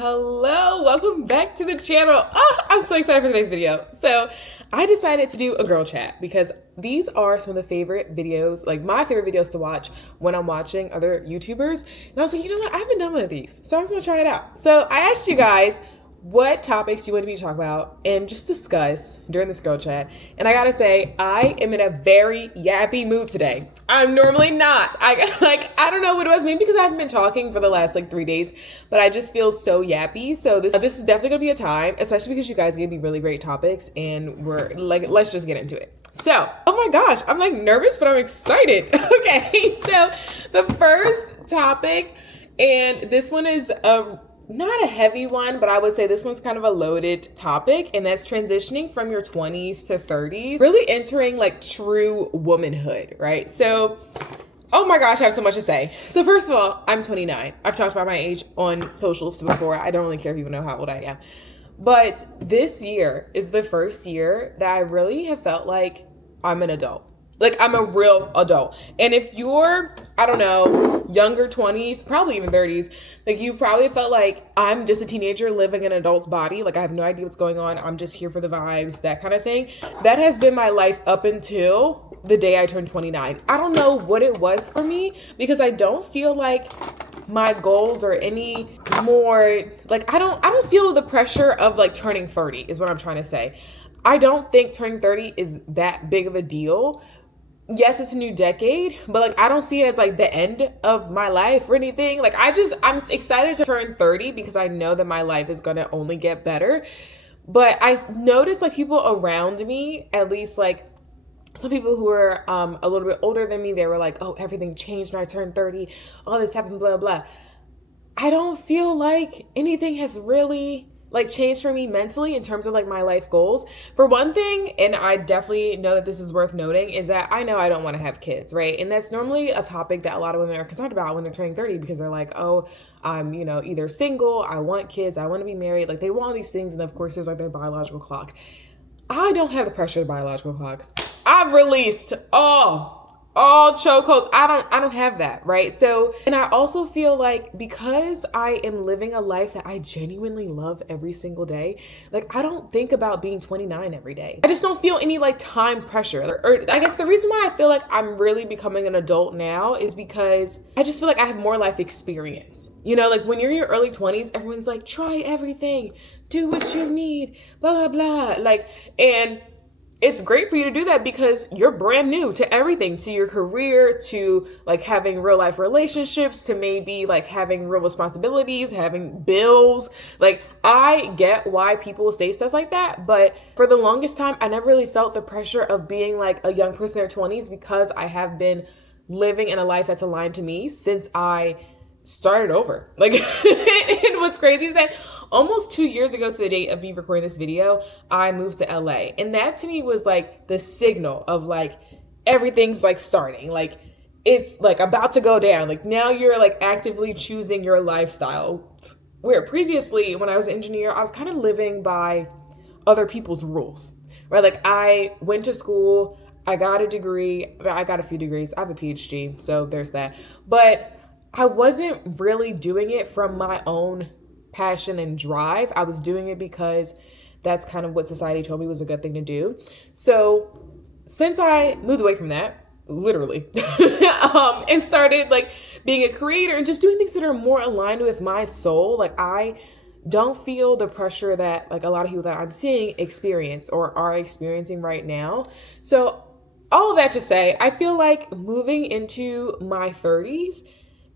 Hello, welcome back to the channel. I'm so excited for today's video. So I decided to do a girl chat because these are some of the favorite videos, like my favorite videos to watch when I'm watching other YouTubers. And I was like, you know what? I haven't done one of these, so I'm just gonna try it out. So I asked you guys what topics you want me to talk about and just discuss during this girl chat. And I gotta say, I am in a very yappy mood today. I'm normally not. I don't know what it was, maybe because I haven't been talking for the last 3 days, but I just feel so yappy. So this is definitely gonna be a time, especially because you guys gave me really great topics and we're like, let's just get into it. So, oh my gosh, I'm nervous, but I'm excited. Okay, so the first topic, and this one is not a heavy one, but I would say this one's kind of a loaded topic, and that's transitioning from your 20s to 30s, really entering true womanhood, right? So, oh my gosh, I have so much to say. So first of all, I'm 29. I've talked about my age on socials before. I don't really care if you know how old I am. But this year is the first year that I really have felt like I'm an adult. I'm a real adult. And if you're, I don't know, younger 20s, probably even 30s, you probably felt like I'm just a teenager living in an adult's body. I have no idea what's going on. I'm just here for the vibes, that kind of thing. That has been my life up until the day I turned 29. I don't know what it was for me because I don't feel like my goals are any more, I don't feel the pressure of turning 30 is what I'm trying to say. I don't think turning 30 is that big of a deal. Yes, it's a new decade, but I don't see it as the end of my life or anything. I'm excited to turn 30 because I know that my life is gonna only get better. But I noticed people around me, at least some people who are a little bit older than me, they were oh, everything changed when I turned 30. All this happened, blah, blah. I don't feel like anything has really changed for me mentally in terms of my life goals. For one thing, and I definitely know that this is worth noting, is that I know I don't want to have kids, right? And that's normally a topic that a lot of women are concerned about when they're turning 30 because they're oh, I'm, either single, I want kids, I want to be married. They want all these things. And of course, there's their biological clock. I don't have the pressure of the biological clock. I've released all chokeholds. I don't have that, right? So, and I also feel because I am living a life that I genuinely love every single day, I don't think about being 29 every day. I just don't feel any time pressure. Or I guess the reason why I feel I'm really becoming an adult now is because I just feel I have more life experience. When you're in your early 20s, everyone's try everything, do what you need, blah, blah, blah. And it's great for you to do that because you're brand new to everything, to your career, to having real life relationships, to maybe having real responsibilities, having bills. I get why people say stuff like that, but for the longest time, I never really felt the pressure of being a young person in their 20s because I have been living in a life that's aligned to me since I started over. And what's crazy is that almost 2 years ago to the date of me recording this video, I moved to LA. And that to me was the signal of everything's starting. It's about to go down. Now you're actively choosing your lifestyle. Where previously when I was an engineer, I was kind of living by other people's rules, right? I went to school, I got a degree, I got a few degrees, I have a PhD, so there's that. But I wasn't really doing it from my own passion and drive. I was doing it because that's kind of what society told me was a good thing to do. So since I moved away from that, literally, and started being a creator and just doing things that are more aligned with my soul, I don't feel the pressure that a lot of people that I'm seeing experience or are experiencing right now. So all of that to say, I feel moving into my 30s,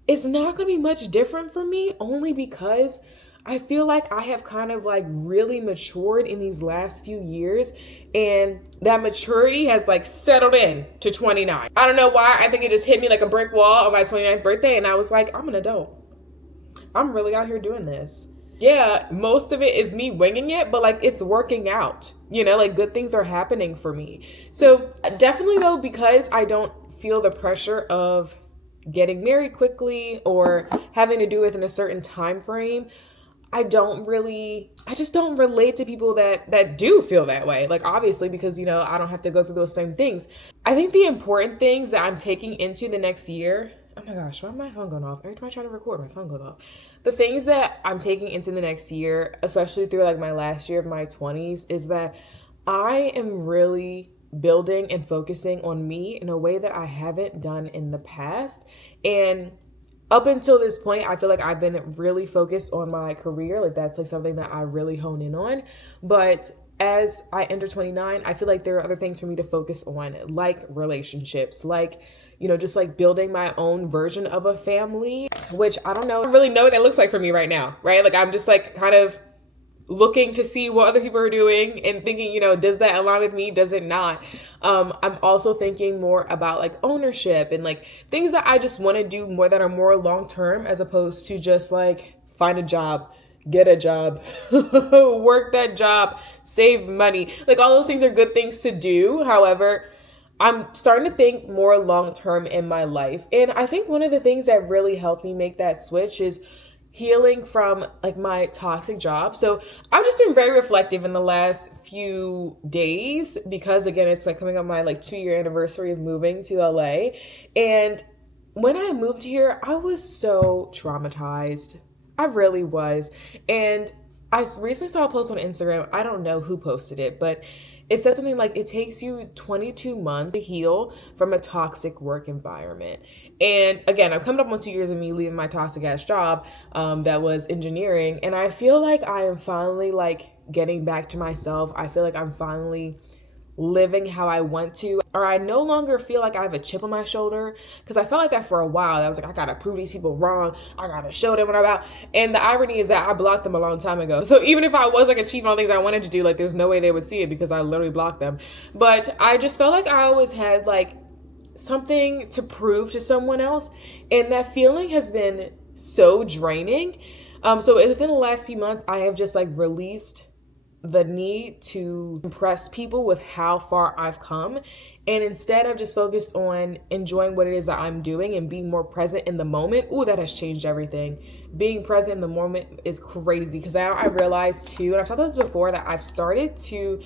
it's not going to be much different for me only because I feel I have kind of really matured in these last few years, and that maturity has settled in to 29. I don't know why. I think it just hit me like a brick wall on my 29th birthday, and I was I'm an adult. I'm really out here doing this. Yeah, most of it is me winging it, but it's working out. Good things are happening for me. So definitely though, because I don't feel the pressure of getting married quickly or having to do it in a certain time frame, I just don't relate to people that do feel that way. Obviously, because, I don't have to go through those same things. I think the important things that I'm taking into the next year Oh my gosh, why is my phone going off? Every time I try to record, my phone goes off. The things that I'm taking into the next year, especially through like my last year of my 20s, is that I am really building and focusing on me in a way that I haven't done in the past. And up until this point, I feel like I've been really focused on my career. Like that's like something that I really hone in on. But as I enter 29, I feel like there are other things for me to focus on, like relationships, like, just like building my own version of a family, which I don't really know what that looks like for me right now, right? Like I'm just like kind of looking to see what other people are doing and thinking, does that align with me? Does it not? I'm also thinking more about like ownership and like things that I just want to do more that are more long term, as opposed to just like find a job, get a job, work that job, save money. Like all those things are good things to do. However, I'm starting to think more long term in my life. And I think one of the things that really helped me make that switch is healing from like my toxic job. So I've just been very reflective in the last few days because again, it's like coming up my like 2-year anniversary of moving to LA. And when I moved here, I was so traumatized. I really was. And I recently saw a post on Instagram. I don't know who posted it, but it said something like it takes you 22 months to heal from a toxic work environment. And again, I'm coming up on 2 years of me leaving my toxic ass job that was engineering. And I feel like I am finally like getting back to myself. I feel like I'm finally living how I want to, or I no longer feel like I have a chip on my shoulder, because I felt like that for a while. I was like, I gotta prove these people wrong. I gotta show them what I'm about. And the irony is that I blocked them a long time ago. So even if I was like achieving all things I wanted to do, like there's no way they would see it because I literally blocked them. But I just felt like I always had like something to prove to someone else. And that feeling has been so draining. So within the last few months, I have just like released the need to impress people with how far I've come. And instead I've just focused on enjoying what it is that I'm doing and being more present in the moment. Ooh, that has changed everything. Being present in the moment is crazy, because now I realize too, and I've talked about this before, that I've started to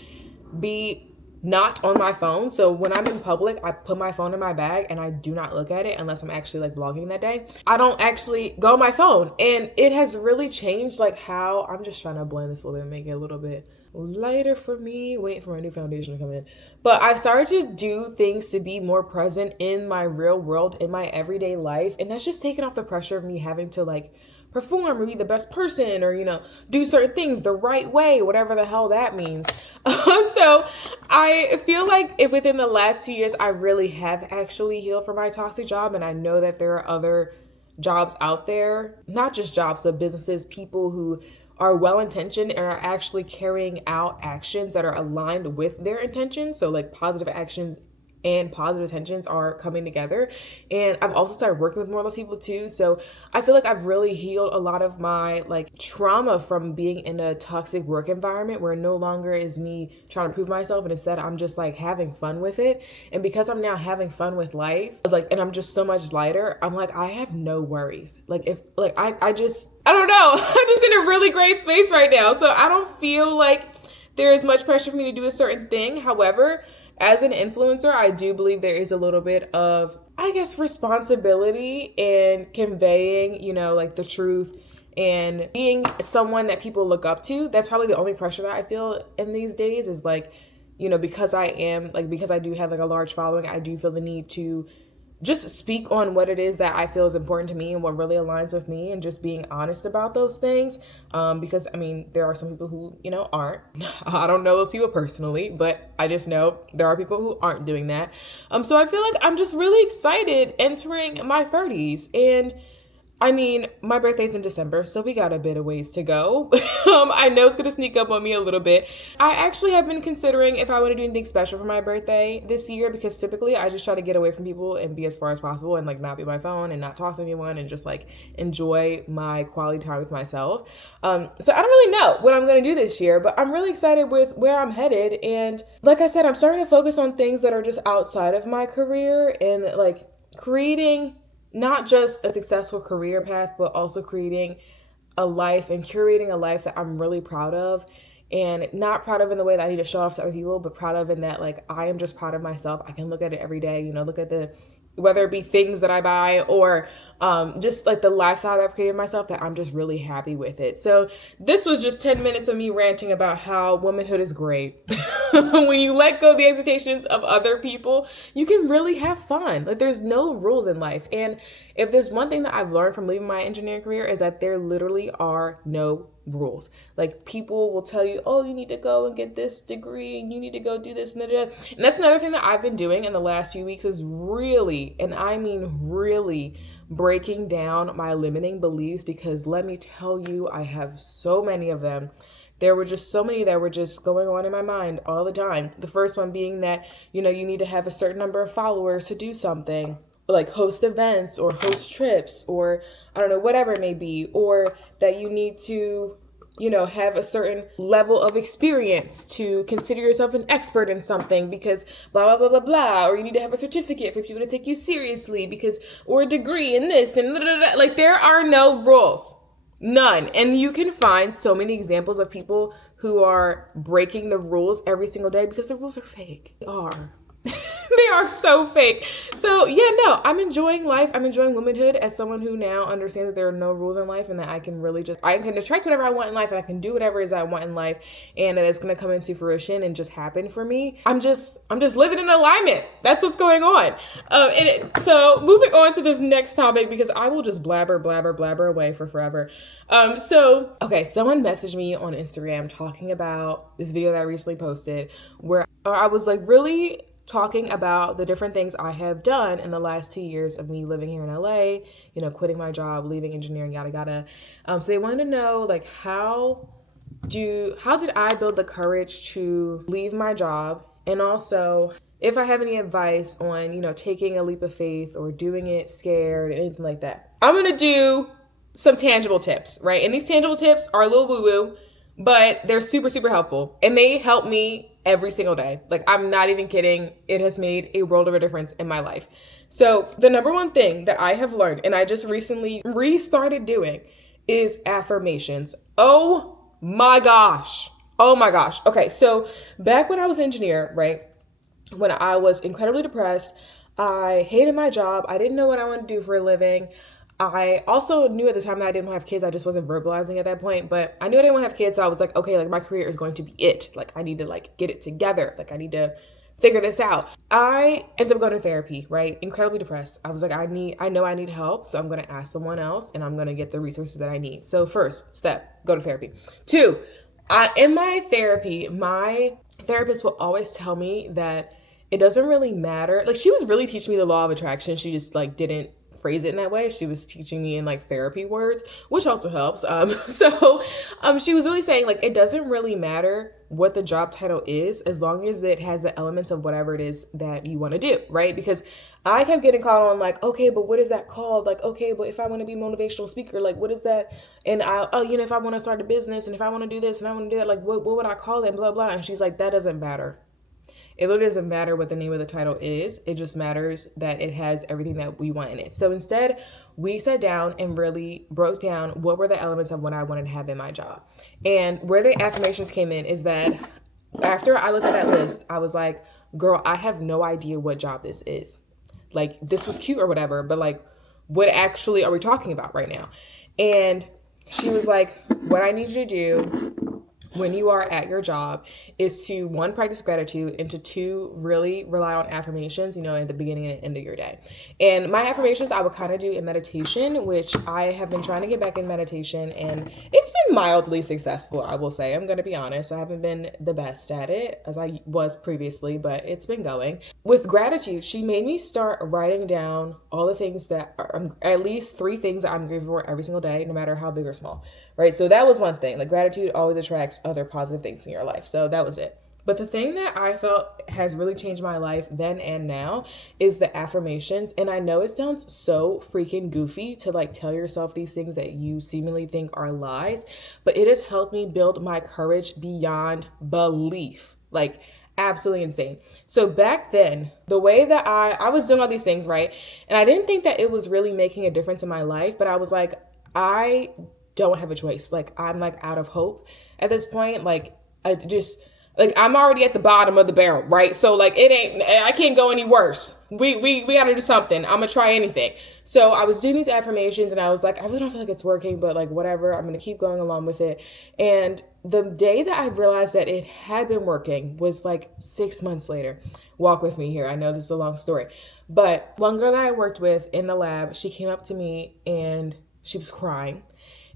be not on my phone. So when I'm in public, I put my phone in my bag and I do not look at it unless I'm actually like vlogging that day. I don't actually go on my phone. And it has really changed like how I'm just trying to blend this a little bit, make it a little bit lighter for me, waiting for my new foundation to come in. But I started to do things to be more present in my real world, in my everyday life. And that's just taken off the pressure of me having to like perform or be the best person, or do certain things the right way, whatever the hell that means. So I feel like if within the last 2 years I really have actually healed from my toxic job, and I know that there are other jobs out there, not just jobs, but businesses, people who are well-intentioned and are actually carrying out actions that are aligned with their intentions. So like positive actions and positive intentions are coming together. And I've also started working with more of those people too. So I feel like I've really healed a lot of my like trauma from being in a toxic work environment, where no longer is me trying to prove myself, and instead I'm just like having fun with it. And because I'm now having fun with life, like, and I'm just so much lighter, I'm like, I have no worries. Like if like I don't know, I'm just in a really great space right now. So I don't feel like there is much pressure for me to do a certain thing. However, as an influencer, I do believe there is a little bit of, I guess, responsibility in conveying, like the truth and being someone that people look up to. That's probably the only pressure that I feel in these days, is like, because I do have like a large following, I do feel the need to just speak on what it is that I feel is important to me and what really aligns with me, and just being honest about those things. Because I mean, there are some people who, aren't. I don't know those people personally, but I just know there are people who aren't doing that. So I feel like I'm just really excited entering my 30s. And I mean, my birthday's in December, so we got a bit of ways to go. I know it's gonna sneak up on me a little bit. I actually have been considering if I want to do anything special for my birthday this year, because typically I just try to get away from people and be as far as possible and like not be on my phone and not talk to anyone and just like enjoy my quality time with myself. So I don't really know what I'm gonna do this year, but I'm really excited with where I'm headed. And like I said, I'm starting to focus on things that are just outside of my career, and like creating not just a successful career path, but also creating a life and curating a life that I'm really proud of. And not proud of in the way that I need to show off to other people, but proud of in that like I am just proud of myself. I can look at it every day, look at the whether it be things that I buy or just like the lifestyle that I've created myself, that I'm just really happy with it. So this was just 10 minutes of me ranting about how womanhood is great. When you let go of the expectations of other people, you can really have fun. Like, there's no rules in life. And if there's one thing that I've learned from leaving my engineering career, is that there literally are no rules. Like, people will tell you, oh, you need to go and get this degree and you need to go do this and that. And that's another thing that I've been doing in the last few weeks, is really, and I mean really, breaking down my limiting beliefs, because let me tell you, I have so many of them. There were just so many that were just going on in my mind all the time. The first one being that, you need to have a certain number of followers to do something, like host events or host trips, or I don't know, whatever it may be, or that you need to have a certain level of experience to consider yourself an expert in something, because blah, blah, blah, blah, blah. Or you need to have a certificate for people to take you seriously, because, or a degree in this and blah, blah, blah. Like, there are no rules. None. And you can find so many examples of people who are breaking the rules every single day, because the rules are fake. They are. They are so fake. So yeah, no, I'm enjoying life. I'm enjoying womanhood as someone who now understands that there are no rules in life, and that I can attract whatever I want in life, and I can do whatever it is I want in life, and that it's going to come into fruition and just happen for me. I'm just living in alignment. That's what's going on. So moving on to this next topic, because I will just blabber away for forever. Someone messaged me on Instagram talking about this video that I recently posted, where I was like really talking about the different things I have done in the last 2 years of me living here in LA, quitting my job, leaving engineering, yada, yada. So they wanted to know, like, how did I build the courage to leave my job? And also, if I have any advice on, taking a leap of faith or doing it scared, anything like that. I'm going to do some tangible tips, right? And these tangible tips are a little woo-woo, but they're super, super helpful. And they help me every single day. Like, I'm not even kidding. It has made a world of a difference in my life. So the number one thing that I have learned, and I just recently restarted doing, is affirmations. Oh my gosh. Okay, so back when I was an engineer, right, when I was incredibly depressed, I hated my job. I didn't know what I wanted to do for a living. I also knew at the time that I didn't have kids. I just wasn't verbalizing at that point, but I knew I didn't want to have kids. So I was like, okay, like, my career is going to be it. Like, I need to get it together. Like, I need to figure this out. I ended up going to therapy, right? Incredibly depressed. I was like, I know I need help. So I'm going to ask someone else, and I'm going to get the resources that I need. So first step, go to therapy. 2, in my therapy, my therapist will always tell me that it doesn't really matter. Like, she was really teaching me the law of attraction. She just didn't phrase it in that way. She was teaching me in therapy words, which also helps. She was really saying, it doesn't really matter what the job title is, as long as it has the elements of whatever it is that you want to do, right? Because I kept getting caught on okay, but what is that called? Okay, but if I want to be a motivational speaker, what is that? And if I want to start a business, and if I want to do this and I want to do that, what would I call it? And blah, blah. And she's like, that doesn't matter. It literally doesn't matter what the name of the title is. It just matters that it has everything that we want in it. So instead, we sat down and really broke down what were the elements of what I wanted to have in my job. And where the affirmations came in is that after I looked at that list, I was like, girl, I have no idea what job this is. This was cute or whatever, but what actually are we talking about right now? And she was like, what I need you to do when you are at your job is to, 1, practice gratitude, and to 2, really rely on affirmations, at the beginning and end of your day. And my affirmations I would kind of do in meditation, which I have been trying to get back in meditation, and it's been mildly successful, I will say. I'm going to be honest. I haven't been the best at it as I was previously, but it's been going. With gratitude, she made me start writing down all the things that are, at least 3 things that I'm grateful for every single day, no matter how big or small, right? So that was one thing. Gratitude always attracts other positive things in your life. So that was it. But the thing that I felt has really changed my life then and now is the affirmations. And I know it sounds so freaking goofy to tell yourself these things that you seemingly think are lies, but it has helped me build my courage beyond belief. Absolutely insane. So back then, the way that I was doing all these things, right? And I didn't think that it was really making a difference in my life, but I was like, I don't have a choice. I'm out of hope at this point. Like, I'm already at the bottom of the barrel, right? So like, I can't go any worse. We gotta do something. I'm gonna try anything. So I was doing these affirmations and I was like, I really don't feel like it's working, but like, whatever, I'm gonna keep going along with it. And the day that I realized that it had been working was like 6 months later. Walk with me here. I know this is a long story, but one girl that I worked with in the lab, she came up to me and she was crying.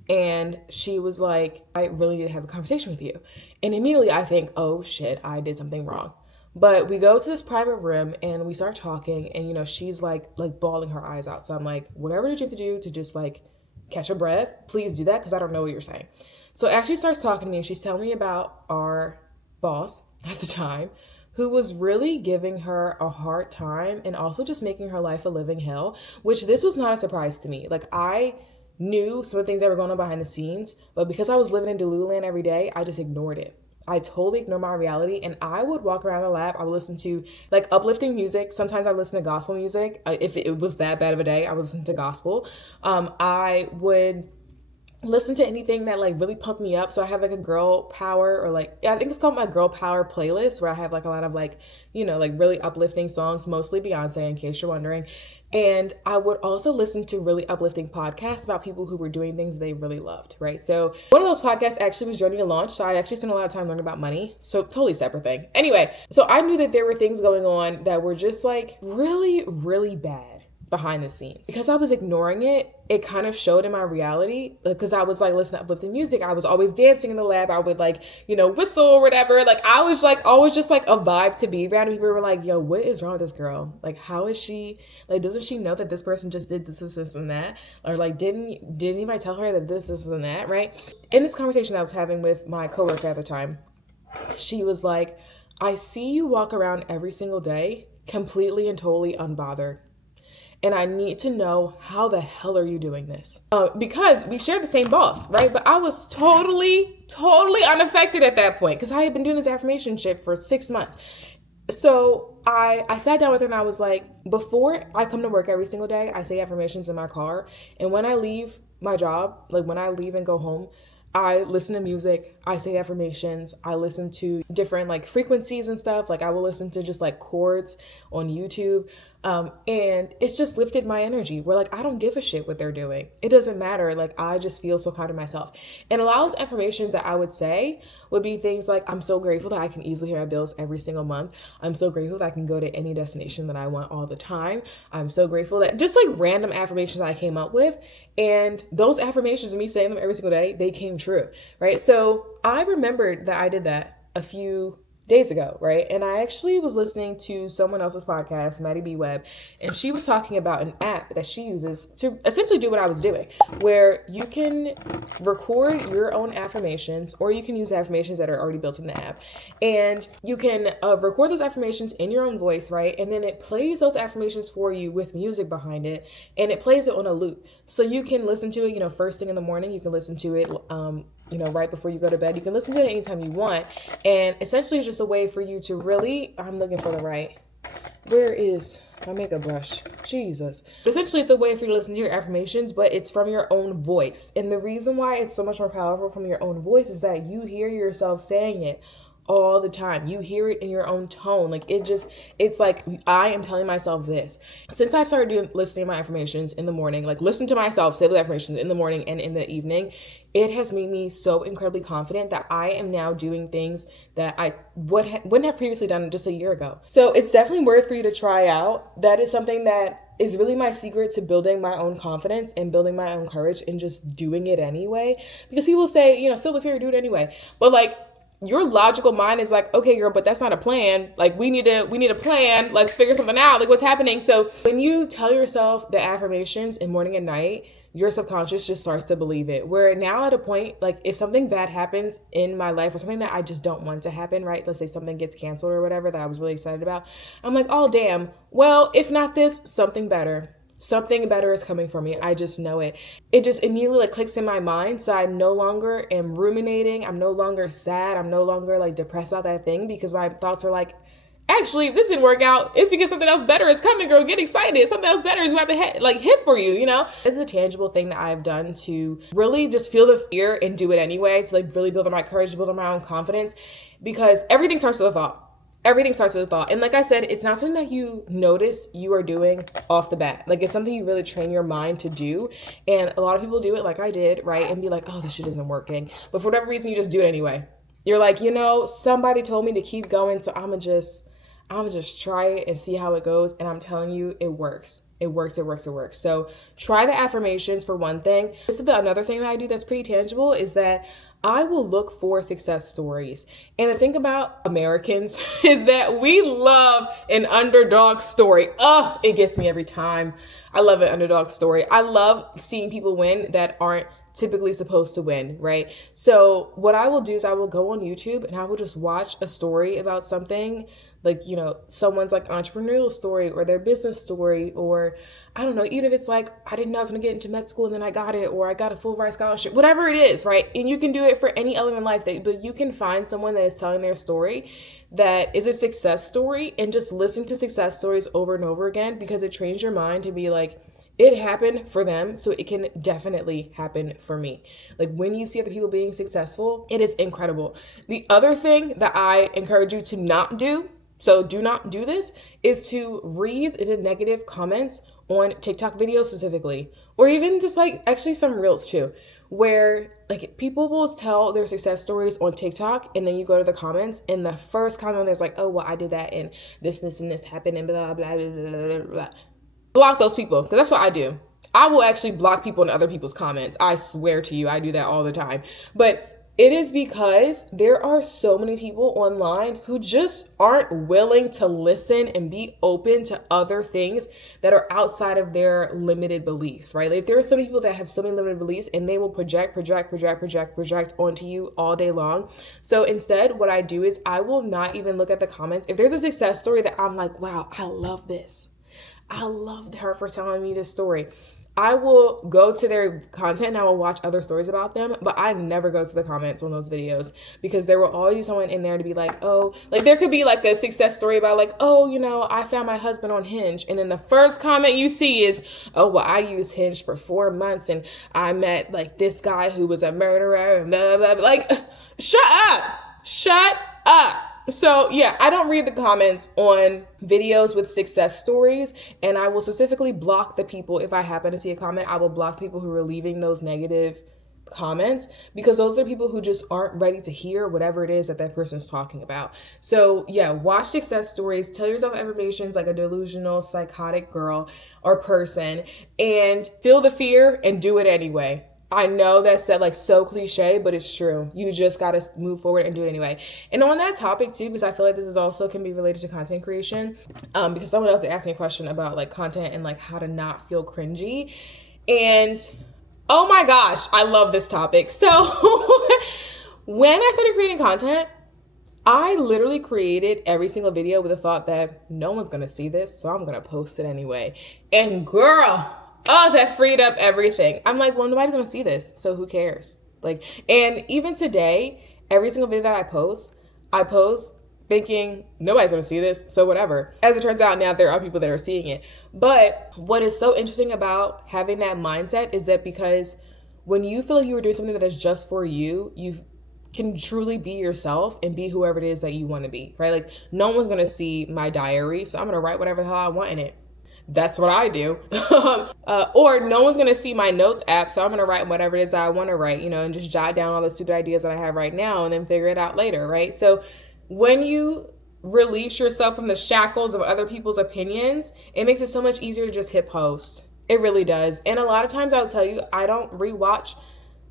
And she was like, I really need to have a conversation with you. And immediately I think, oh shit, I did something wrong. But we go to this private room and we start talking, and she's like bawling her eyes out. So I'm like, whatever did you have to do to just like catch a breath, please do that, because I don't know what you're saying. So as she starts talking to me, she's telling me about our boss at the time, who was really giving her a hard time and also just making her life a living hell, which this was not a surprise to me. Like, I knew some of the things that were going on behind the scenes, but because I was living in Delululand every day, I just ignored it. I totally ignored my reality, and I would walk around the lab. I would listen to like uplifting music. Sometimes I would listen to gospel music. If it was that bad of a day, I would listen to gospel. I would listen to anything that like really pumped me up. So I have like a girl power, or like, yeah, I think it's called my girl power playlist, where I have like a lot of like, like really uplifting songs, mostly Beyonce, in case you're wondering. And I would also listen to really uplifting podcasts about people who were doing things they really loved, right? So one of those podcasts actually was Journey to Launch. So I actually spent a lot of time learning about money. So totally separate thing. Anyway, so I knew that there were things going on that were just like really, really bad behind the scenes. Because I was ignoring it, it kind of showed in my reality. Because I was like listening to uplifting music, I was always dancing in the lab, I would like, whistle or whatever. Like, I was like always just like a vibe to be around. And people were like, yo, what is wrong with this girl? Like, how is she, like, doesn't she know that this person just did this and that? Or like, didn't anybody tell her that this and that, right? In this conversation I was having with my coworker at the time, she was like, I see you walk around every single day completely and totally unbothered. And I need to know, how the hell are you doing this? Because we share the same boss, right? But I was totally unaffected at that point, because I had been doing this affirmation shit for 6 months. So I sat down with her and I was like, before I come to work every single day, I say affirmations in my car. And when I leave my job, like when I leave and go home, I listen to music, I say affirmations, I listen to different like frequencies and stuff. Like, I will listen to just like chords on YouTube. And it's just lifted my energy. Where like, I don't give a shit what they're doing. It doesn't matter. Like, I just feel so kind of myself. And a lot of affirmations that I would say would be things like, I'm so grateful that I can easily pay my bills every single month. I'm so grateful that I can go to any destination that I want all the time. I'm so grateful that, just like random affirmations I came up with. And those affirmations, me saying them every single day, they came true, right? So I remembered that I did that a few days ago, right? And I actually was listening to someone else's podcast, Maddie B. Webb, and she was talking about an app that she uses to essentially do what I was doing, where you can record your own affirmations, or you can use affirmations that are already built in the app, and you can record those affirmations in your own voice, right? And then it plays those affirmations for you with music behind it, and it plays it on a loop. So you can listen to it, first thing in the morning, you can listen to it, right before you go to bed. You can listen to it anytime you want. And essentially it's just a way for you to really, I'm looking for the right, where is my makeup brush? Jesus. But essentially it's a way for you to listen to your affirmations, but it's from your own voice. And the reason why it's so much more powerful from your own voice is that you hear yourself saying it all the time. You hear it in your own tone. Like, it's like, I am telling myself this. Since I've started listening to my affirmations in the morning, like listen to myself say the affirmations in the morning and in the evening, it has made me so incredibly confident that I am now doing things that I wouldn't have previously done just a year ago. So it's definitely worth for you to try out. That is something that is really my secret to building my own confidence and building my own courage and just doing it anyway. Because people say, feel the fear, do it anyway. But like, your logical mind is like, okay, girl, but that's not a plan. Like, we need a plan. Let's figure something out. Like, what's happening? So when you tell yourself the affirmations in morning and night, your subconscious just starts to believe it. We're now at a point, like, if something bad happens in my life or something that I just don't want to happen, right? Let's say something gets canceled or whatever that I was really excited about. I'm like, oh, damn. Well, if not this, something better. Something better is coming for me. I just know it. It just immediately like clicks in my mind. So I no longer am ruminating. I'm no longer sad. I'm no longer like depressed about that thing, because my thoughts are like, actually, if this didn't work out, it's because something else better is coming, girl. Get excited. Something else better is about to hit for you, you know? This is a tangible thing that I've done to really just feel the fear and do it anyway, to like really build on my courage, build on my own confidence, because everything starts with a thought. Everything starts with a thought. And like I said, it's not something that you notice you are doing off the bat. Like, it's something you really train your mind to do. And a lot of people do it like I did, right? And be like, oh, this shit isn't working. But for whatever reason, you just do it anyway. You're like, you know, somebody told me to keep going, so I'm gonna just try it and see how it goes. And I'm telling you, it works. It works. So try the affirmations for one thing. Another thing that I do that's pretty tangible is that I will look for success stories. And the thing about Americans is that we love an underdog story. It gets me every time. I love an underdog story. I love seeing people win that aren't typically supposed to win, right? So what I will do is I will go on YouTube and I will just watch a story about something, like, you know, someone's like entrepreneurial story or their business story, or I don't know, even if it's like, I didn't know I was gonna get into med school and then I got it, or I got a full ride scholarship, whatever it is, right? And you can do it for any element in life, but you can find someone that is telling their story that is a success story, and just listen to success stories over and over again, because it trains your mind to be like, it happened for them, so it can definitely happen for me. Like, when you see other people being successful, it is incredible. The other thing that I encourage you to not do, so do not do this, is to read the negative comments on TikTok videos specifically, or even just like actually some reels too, where like people will tell their success stories on TikTok, and then you go to the comments, and the first comment there's like, oh, well, I did that, and this and this happened, and blah, blah, blah, blah, blah, blah. Block those people, because that's what I do. I will actually block people in other people's comments. I swear to you, I do that all the time. But it is because there are so many people online who just aren't willing to listen and be open to other things that are outside of their limited beliefs, right? Like, there are so many people that have so many limited beliefs, and they will project onto you all day long. So instead, what I do is I will not even look at the comments. If there's a success story that I'm like, wow, I love this, I loved her for telling me this story, I will go to their content and I will watch other stories about them, but I never go to the comments on those videos, because there will always be someone in there to be like, oh, like there could be like a success story about like, oh, you know, I found my husband on Hinge. And then the first comment you see is, oh, well, I used Hinge for 4 months and I met like this guy who was a murderer and blah, blah, blah. Like, shut up. So yeah, I don't read the comments on videos with success stories, and I will specifically block the people. If I happen to see a comment, I will block the people who are leaving those negative comments, because those are people who just aren't ready to hear whatever it is that that person's talking about. So yeah, watch success stories, tell yourself affirmations like a delusional, psychotic girl or person, and feel the fear and do it anyway. I know that's like so cliche, but it's true. You just got to move forward and do it anyway. And on that topic too, because I feel like this is also can be related to content creation, because someone else asked me a question about like content and like how to not feel cringy. And oh my gosh, I love this topic. So when I started creating content, I literally created every single video with the thought that no one's going to see this, so I'm going to post it anyway. And girl, oh, that freed up everything. I'm like, well, nobody's gonna see this, so who cares? Like, and even today, every single video that I post thinking nobody's gonna see this, so whatever. As it turns out, now there are people that are seeing it. But what is so interesting about having that mindset is that because when you feel like you are doing something that is just for you, you can truly be yourself and be whoever it is that you want to be, right? Like, no one's gonna see my diary, so I'm gonna write whatever the hell I want in it. That's what I do. Or no one's going to see my notes app, so I'm going to write whatever it is that I want to write, you know, and just jot down all the stupid ideas that I have right now and then figure it out later, right? So when you release yourself from the shackles of other people's opinions, it makes it so much easier to just hit post. It really does. And a lot of times I'll tell you, I don't rewatch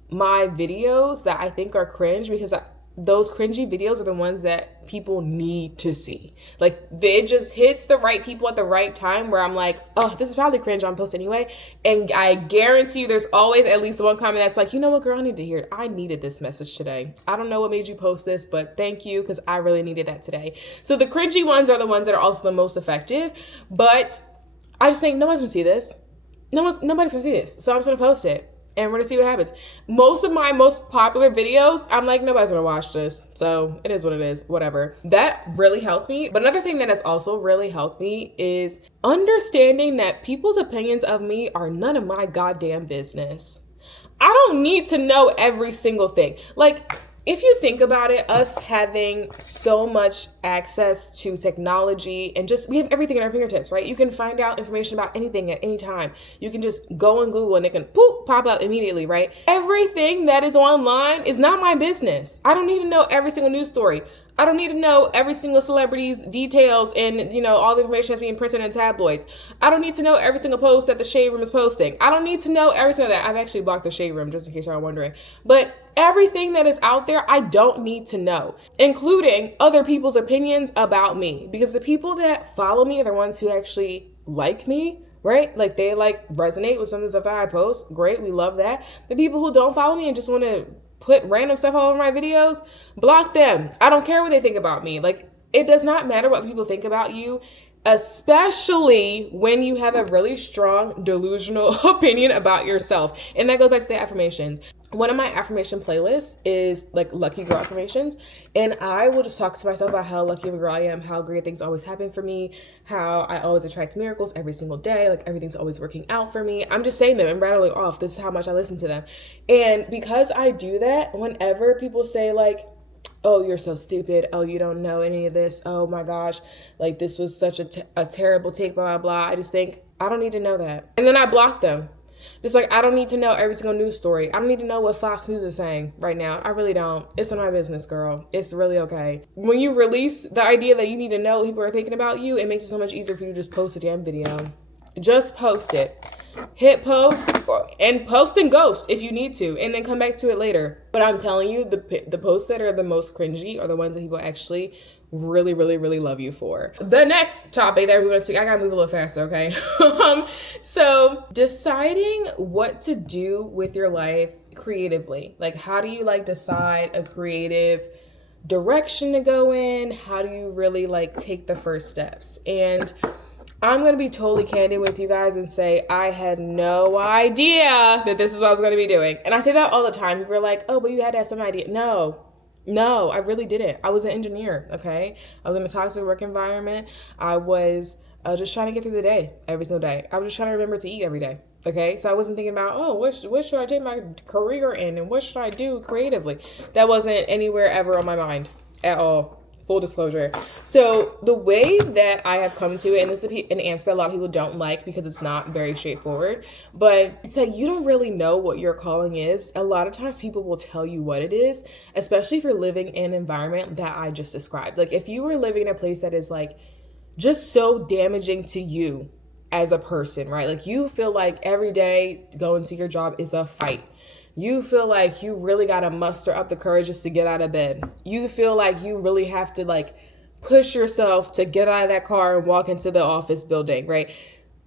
my videos that I think are cringe, because those cringy videos are the ones that people need to see. Like, it just hits the right people at the right time where I'm like, oh, this is probably cringe on post anyway. And I guarantee you there's always at least one comment that's like, you know what, girl, I need to hear it. I needed this message today. I don't know what made you post this, but thank you, because I really needed that today. So the cringy ones are the ones that are also the most effective. But I just think nobody's gonna see this. Nobody's gonna see this. So I'm just gonna post it. and we're gonna see what happens. Most of my most popular videos, I'm like, nobody's gonna watch this. So it is what it is, whatever. That really helps me. But another thing that has also really helped me is understanding that people's opinions of me are none of my goddamn business. I don't need to know every single thing. Like, if you think about it, us having so much access to technology and just, we have everything at our fingertips, right? You can find out information about anything at any time. You can just go on Google and it can pop up immediately, right? Everything that is online is not my business. I don't need to know every single news story. I don't need to know every single celebrity's details and, you know, all the information that's being printed in tabloids. I don't need to know every single post that the Shade Room is posting. I don't need to know every single that. I've actually blocked the Shade Room, just in case y'all are wondering. But everything that is out there, I don't need to know, including other people's opinions about me. Because the people that follow me are the ones who actually like me, right? Like, they like resonate with some of the stuff that I post. Great, we love that. The people who don't follow me and just want to put random stuff all over my videos, block them. I don't care what they think about me. Like, it does not matter what people think about you, especially when you have a really strong delusional opinion about yourself. And that goes back to the affirmations. One of my affirmation playlists is like lucky girl affirmations. And I will just talk to myself about how lucky of a girl I am, how great things always happen for me, how I always attract miracles every single day. Like, everything's always working out for me. I'm just saying them and rattling off. This is how much I listen to them. And because I do that, whenever people say like, oh, you're so stupid, oh, you don't know any of this, oh my gosh, like, this was such a terrible take, blah, blah, blah, I just think, I don't need to know that. And then I block them. Just like, I don't need to know every single news story. I don't need to know what Fox News is saying right now. I really don't. It's none of my business, girl. It's really okay. When you release the idea that you need to know what people are thinking about you, it makes it so much easier for you to just post a damn video. Just post it. Hit post and post and ghost if you need to, and then come back to it later. But I'm telling you, the posts that are the most cringy are the ones that people actually really, really, really love you for. The next topic that we want to, I gotta move a little faster, okay? So deciding what to do with your life creatively. Like, how do you like decide a creative direction to go in? How do you really like take the first steps? And I'm going to be totally candid with you guys and say I had no idea that this is what I was going to be doing. And I say that all the time. People are like, oh, but you had to have some idea. No, I really didn't. I was an engineer, okay? I was in a toxic work environment. I was just trying to get through the day every single day. I was just trying to remember to eat every day, okay? So I wasn't thinking about, oh, what should I take my career in and what should I do creatively? That wasn't anywhere ever on my mind at all. Full disclosure. So the way that I have come to it, and this is an answer that a lot of people don't like because it's not very straightforward, but it's like, you don't really know what your calling is. A lot of times people will tell you what it is, especially if you're living in an environment that I just described. Like, if you were living in a place that is like just so damaging to you as a person, right? Like, you feel like every day going to your job is a fight. You feel like you really got to muster up the courage just to get out of bed. You feel like you really have to like push yourself to get out of that car and walk into the office building, right?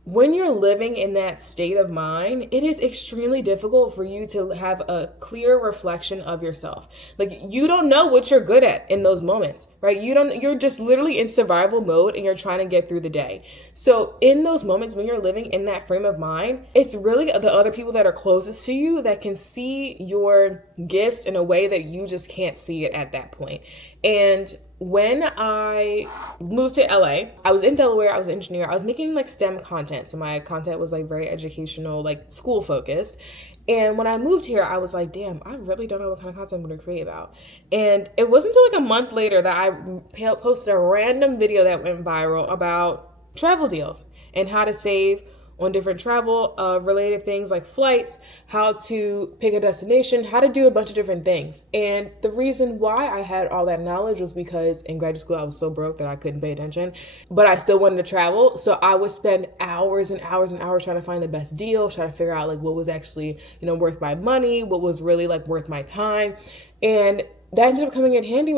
When you're living in that state of mind, it is extremely difficult for you to have a clear reflection of yourself. Like, you don't know what you're good at in those moments, right? You're just literally in survival mode and you're trying to get through the day. So in those moments when you're living in that frame of mind, it's really the other people that are closest to you that can see your gifts in a way that you just can't see it at that point. And when I moved to LA, I was in Delaware, I was an engineer, I was making like STEM content. So my content was like very educational, like school focused. And when I moved here, I was like, damn, I really don't know what kind of content I'm going to create about. And it wasn't until like a month later that I posted a random video that went viral about travel deals and how to save on different travel related things like flights, how to pick a destination, how to do a bunch of different things. And the reason why I had all that knowledge was because in graduate school, I was so broke that I couldn't pay attention, but I still wanted to travel. So I would spend hours and hours and hours trying to find the best deal, trying to figure out like what was actually, worth my money, what was really like worth my time. And that ended up coming in handy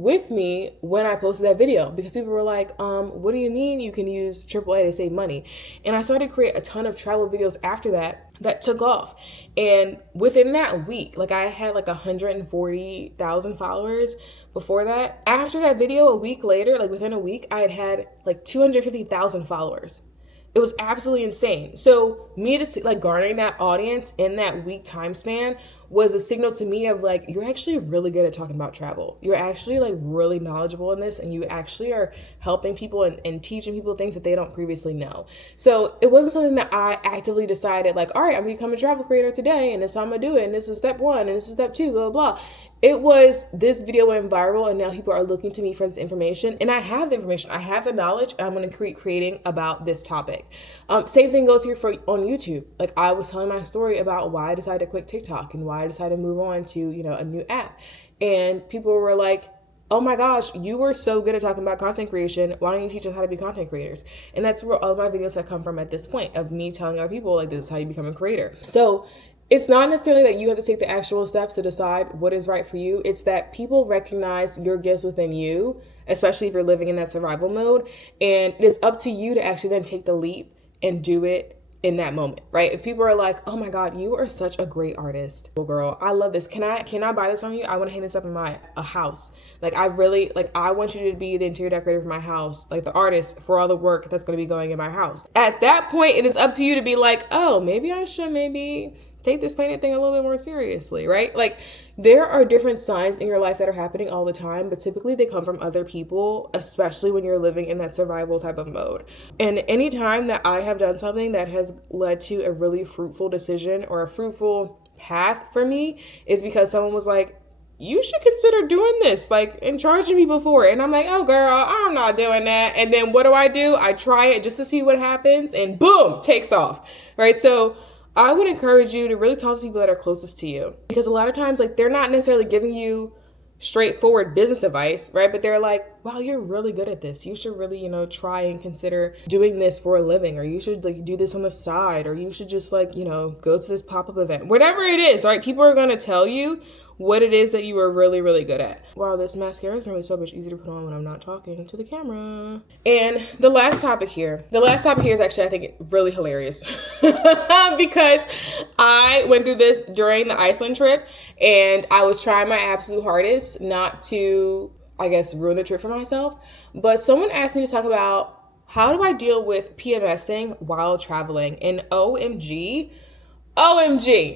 with me when I posted that video, because people were like, what do you mean you can use AAA to save money? And I started to create a ton of travel videos after that took off. And within that week, like I had like 140,000 followers before that. After that video, a week later, like within a week, I had like 250,000 followers. It was absolutely insane. So me just like garnering that audience in that week time span was a signal to me of like, you're actually really good at talking about travel. You're actually like really knowledgeable in this, and you actually are helping people and teaching people things that they don't previously know. So it wasn't something that I actively decided like, all right, I'm gonna become a travel creator today, and this is how I'm gonna do it, and this is step 1, and this is step 2, blah, blah, blah. It was this video went viral, and now people are looking to me for this information, and I have the information, I have the knowledge, and I'm going to creating about this topic. Same thing goes here for on YouTube. Like I was telling my story about why I decided to quit TikTok and why I decided to move on to, you know, a new app, and people were like, oh my gosh, you were so good at talking about content creation. Why don't you teach us how to be content creators? And that's where all of my videos have come from at this point, of me telling other people like, this is how you become a creator. So it's not necessarily that you have to take the actual steps to decide what is right for you. It's that people recognize your gifts within you, especially if you're living in that survival mode. And it is up to you to actually then take the leap and do it in that moment, right? If people are like, oh my God, you are such a great artist. Well, girl, I love this. Can I buy this from you? I want to hang this up in a house. Like I really, like I want you to be the interior decorator for my house, like the artist for all the work that's going to be going in my house. At that point, it is up to you to be like, oh, maybe I should take this painting thing a little bit more seriously, right? Like there are different signs in your life that are happening all the time, but typically they come from other people, especially when you're living in that survival type of mode. And any time that I have done something that has led to a really fruitful decision or a fruitful path for me is because someone was like, you should consider doing this, like, and charging people for it. And I'm like, oh girl, I'm not doing that. And then what do? I try it just to see what happens, and boom, takes off, right? So I would encourage you to really talk to people that are closest to you, because a lot of times, like, they're not necessarily giving you straightforward business advice, right? But they're like, wow, you're really good at this. You should really, you know, try and consider doing this for a living, or you should like do this on the side, or you should just like, you know, go to this pop-up event, whatever it is, right? People are going to tell you what it is that you are really, really good at. Wow, this mascara is really so much easier to put on when I'm not talking to the camera. And the last topic here is actually, I think, really hilarious because I went through this during the Iceland trip, and I was trying my absolute hardest not to, I guess, ruin the trip for myself. But someone asked me to talk about how do I deal with PMSing while traveling, and OMG.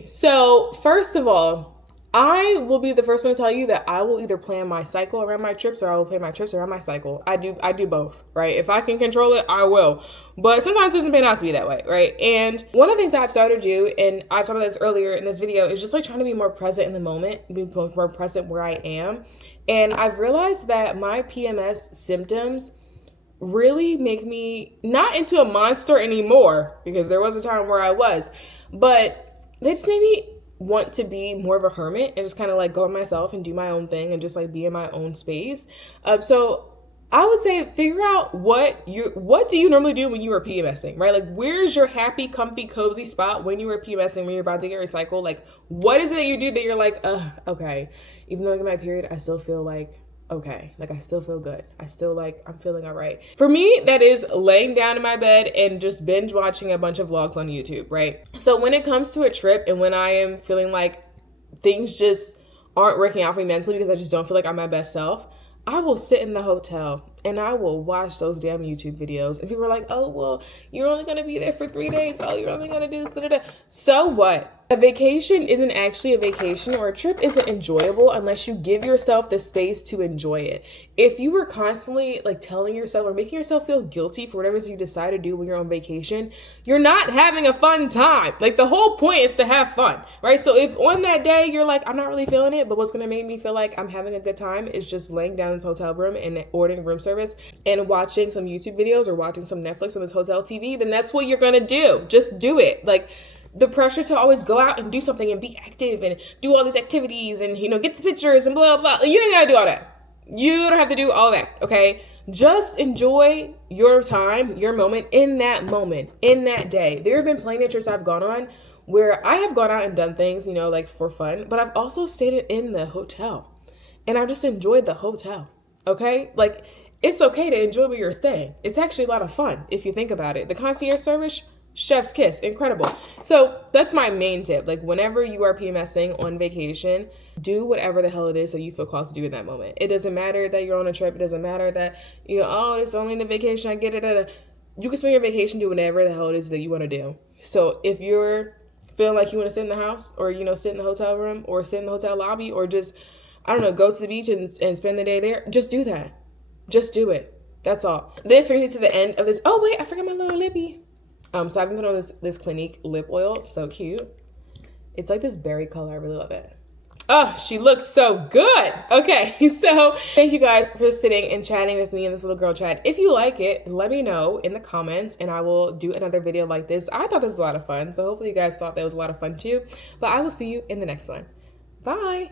So first of all, I will be the first one to tell you that I will either plan my cycle around my trips, or I will plan my trips around my cycle. I do both, right? If I can control it, I will. But sometimes it doesn't pan out to be that way, right? And one of the things that I've started to do, and I talked about this earlier in this video, is just like trying to be more present in the moment, be more present where I am. And I've realized that my PMS symptoms really make me not into a monster anymore, because there was a time where I was, but they just made me want to be more of a hermit and just kind of like go on myself and do my own thing and just like be in my own space. So I would say figure out what do you normally do when you are PMSing, right? Like where's your happy, comfy, cozy spot when you are PMSing, when you're about to get your cycle? Like what is it that you do that you're like, okay, even though I get my period, I still feel like okay, like I still feel good. I still like, I'm feeling all right. For me, that is laying down in my bed and just binge watching a bunch of vlogs on YouTube, right? So when it comes to a trip and when I am feeling like things just aren't working out for me mentally because I just don't feel like I'm my best self, I will sit in the hotel and I will watch those damn YouTube videos. And people are like, oh, well, you're only going to be there for 3 days. Oh, you're only going to do this, da, da, da. So what? A vacation isn't actually a vacation, or a trip isn't enjoyable unless you give yourself the space to enjoy it. If you were constantly like telling yourself or making yourself feel guilty for whatever you decide to do when you're on vacation, you're not having a fun time. Like the whole point is to have fun, right? So if on that day you're like, I'm not really feeling it, but what's going to make me feel like I'm having a good time is just laying down in this hotel room and ordering room service and watching some YouTube videos or watching some Netflix on this hotel TV, then that's what you're going to do. Just do it. Like, the pressure to always go out and do something and be active and do all these activities and, you know, get the pictures and blah, blah. You ain't got to do all that. You don't have to do all that, okay? Just enjoy your time, your moment, in that day. There have been plenty of trips I've gone on where I have gone out and done things, you know, like for fun, but I've also stayed in the hotel and I've just enjoyed the hotel, okay? Like, it's okay to enjoy where you're staying. It's actually a lot of fun if you think about it. The concierge service, chef's kiss, incredible. So that's my main tip. Like whenever you are PMSing on vacation, do whatever the hell it is that you feel called to do in that moment. It doesn't matter that you're on a trip. It doesn't matter that, you know, oh, it's only a vacation, I get it. you can spend your vacation doing whatever the hell it is that you want to do. So if you're feeling like you want to sit in the house, or sit in the hotel room, or sit in the hotel lobby, or just, I don't know, go to the beach and spend the day there, just do that. Just do it. That's all. This brings me to the end of this. Oh wait, I forgot my little lippy. So I've been putting on this Clinique lip oil. It's so cute. It's like this berry color. I really love it. Oh, she looks so good. Okay, so thank you guys for sitting and chatting with me in this little girl chat. If you like it, let me know in the comments and I will do another video like this. I thought this was a lot of fun, so hopefully you guys thought that was a lot of fun too. But I will see you in the next one. Bye.